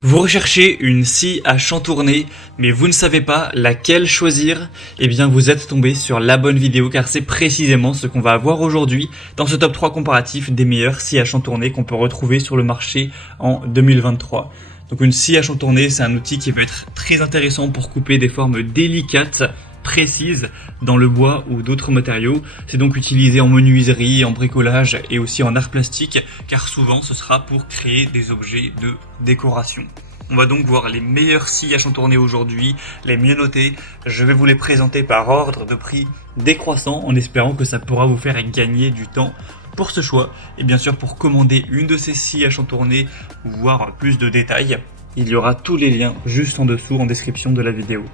Vous recherchez une scie à chantourner, mais vous ne savez pas laquelle choisir? Eh bien, vous êtes tombé sur la bonne vidéo car c'est précisément ce qu'on va voir aujourd'hui dans ce top 3 comparatif des meilleures scies à chantourner qu'on peut retrouver sur le marché en 2023. Donc une scie à chantourner, c'est un outil qui peut être très intéressant pour couper des formes délicates, précises dans le bois ou d'autres matériaux. C'est donc utilisé en menuiserie, en bricolage et aussi en art plastique car souvent ce sera pour créer des objets de décoration. On va donc voir les meilleures scies à chantourner aujourd'hui, les mieux notées. Je vais vous les présenter par ordre de prix décroissant en espérant que ça pourra vous faire gagner du temps pour ce choix. Et bien sûr, pour commander une de ces scies à chantourner ou voir plus de détails, il y aura tous les liens juste en dessous en description de la vidéo.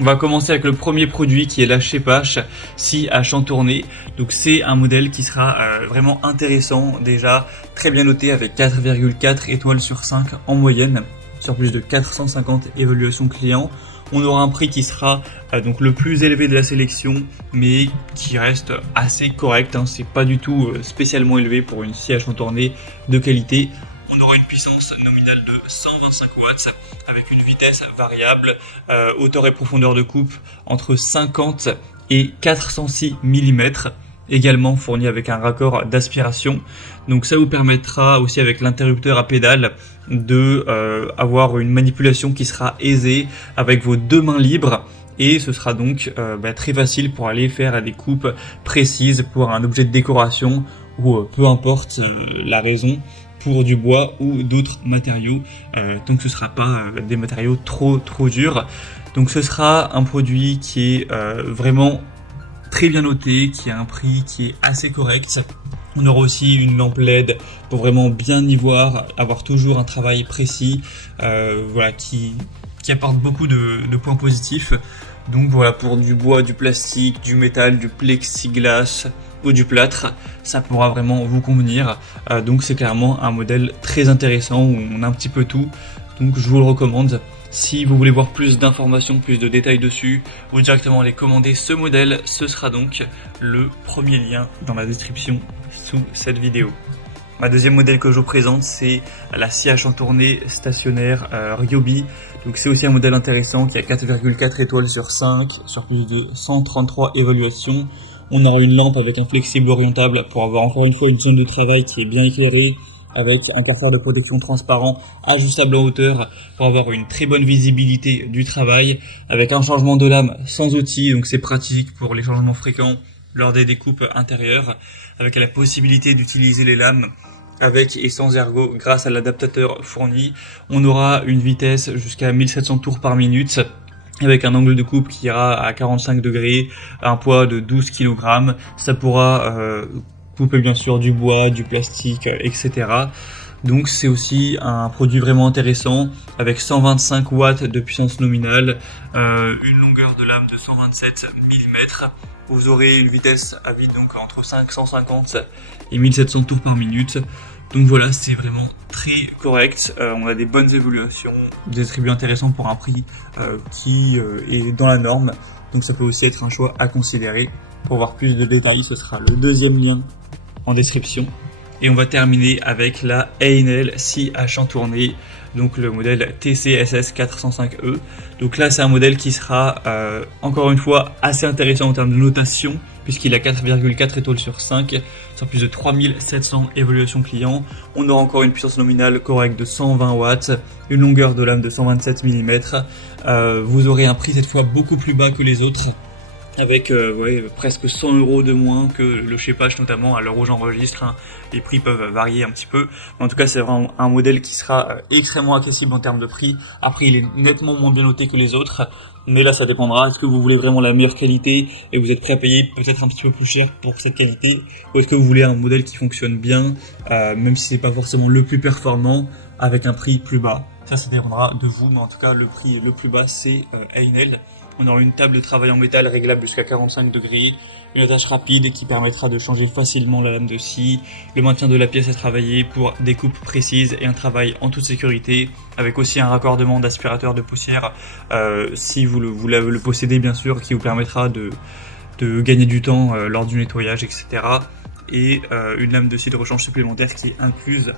On va commencer avec le premier produit qui est la Shepash scie à chantourner. Donc c'est un modèle qui sera vraiment intéressant, déjà très bien noté avec 4,4 étoiles sur 5 en moyenne, sur plus de 450 évaluations clients. On aura un prix qui sera donc le plus élevé de la sélection, mais qui reste assez correct, hein. C'est pas du tout spécialement élevé pour une scie à chantourner de qualité. On aura une puissance nominale de 125 watts avec une vitesse variable, hauteur et profondeur de coupe entre 50 et 406 mm, également fourni avec un raccord d'aspiration. Donc ça vous permettra aussi avec l'interrupteur à pédale de avoir une manipulation qui sera aisée avec vos deux mains libres. Et ce sera donc très facile pour aller faire des coupes précises pour un objet de décoration ou peu importe la raison, pour du bois ou d'autres matériaux, tant que ce ne sera pas des matériaux trop durs. Donc ce sera un produit qui est vraiment très bien noté, qui a un prix qui est assez correct. On aura aussi une lampe LED pour vraiment bien y voir, avoir toujours un travail précis, qui apporte beaucoup de points positifs. Donc voilà, pour du bois, du plastique, du métal, du plexiglas ou du plâtre, ça pourra vraiment vous convenir. Donc c'est clairement un modèle très intéressant où on a un petit peu tout. Donc je vous le recommande. Si vous voulez voir plus d'informations, plus de détails dessus, ou directement aller commander ce modèle, ce sera donc le premier lien dans la description sous cette vidéo. Ma deuxième modèle que je vous présente, c'est la scie à chantourner stationnaire Ryobi. Donc c'est aussi un modèle intéressant qui a 4,4 étoiles sur 5, sur plus de 133 évaluations. On aura une lampe avec un flexible orientable pour avoir encore une fois une zone de travail qui est bien éclairée, avec un capteur de protection transparent ajustable en hauteur pour avoir une très bonne visibilité du travail, avec un changement de lame sans outil, donc c'est pratique pour les changements fréquents lors des découpes intérieures, avec la possibilité d'utiliser les lames avec et sans ergot grâce à l'adaptateur fourni. On aura une vitesse jusqu'à 1700 tours par minute, avec un angle de coupe qui ira à 45 degrés, un poids de 12 kg. Ça pourra couper bien sûr du bois, du plastique, etc. Donc c'est aussi un produit vraiment intéressant avec 125 watts de puissance nominale, une longueur de lame de 127 mm. Vous aurez une vitesse à vide donc entre 550 et 1700 tours par minute. Donc voilà, c'est vraiment très correct. On a des bonnes évaluations, des attributs intéressants pour un prix qui est dans la norme. Donc ça peut aussi être un choix à considérer. Pour voir plus de détails, ce sera le deuxième lien en description. Et on va terminer avec la Einel scie à chantourner, donc le modèle TCSS 405E. Donc là c'est un modèle qui sera encore une fois assez intéressant en termes de notation, puisqu'il a 4,4 étoiles sur 5, sur plus de 3700 évaluations clients. On aura encore une puissance nominale correcte de 120 watts, une longueur de lame de 127 mm. Vous aurez un prix cette fois beaucoup plus bas que les autres, avec presque 100 € de moins que le Shepash, notamment à l'heure où j'enregistre, hein. Les prix peuvent varier un petit peu, mais en tout cas c'est vraiment un modèle qui sera extrêmement accessible en termes de prix. Après il est nettement moins bien noté que les autres, mais là ça dépendra. Est-ce que vous voulez vraiment la meilleure qualité et vous êtes prêt à payer peut-être un petit peu plus cher pour cette qualité, ou est-ce que vous voulez un modèle qui fonctionne bien, même si c'est pas forcément le plus performant, avec un prix plus bas? Ça dépendra de vous, mais en tout cas le prix le plus bas c'est Einel. On aura une table de travail en métal réglable jusqu'à 45 degrés, une attache rapide qui permettra de changer facilement la lame de scie, le maintien de la pièce à travailler pour des coupes précises et un travail en toute sécurité, avec aussi un raccordement d'aspirateur de poussière si vous le possédez bien sûr, qui vous permettra de gagner du temps lors du nettoyage, etc. Et une lame de scie de rechange supplémentaire qui est incluse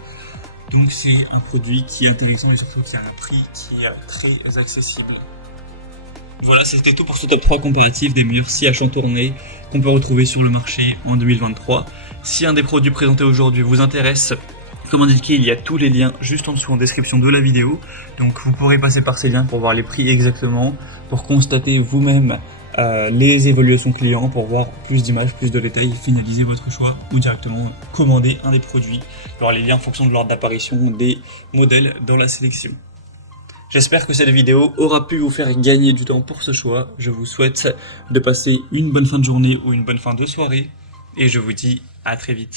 Donc c'est un produit qui est intéressant et surtout qui a un prix qui est très accessible. Voilà, c'était tout pour ce top 3 comparatif des meilleurs scies à chantourner qu'on peut retrouver sur le marché en 2023. Si un des produits présentés aujourd'hui vous intéresse, comme indiqué, il y a tous les liens juste en dessous en description de la vidéo. Donc vous pourrez passer par ces liens pour voir les prix exactement, pour constater vous-même les évaluations clients, pour voir plus d'images, plus de détails, finaliser votre choix ou directement commander un des produits. Il y aura les liens en fonction de l'ordre d'apparition des modèles dans la sélection. J'espère que cette vidéo aura pu vous faire gagner du temps pour ce choix. Je vous souhaite de passer une bonne fin de journée ou une bonne fin de soirée et je vous dis à très vite.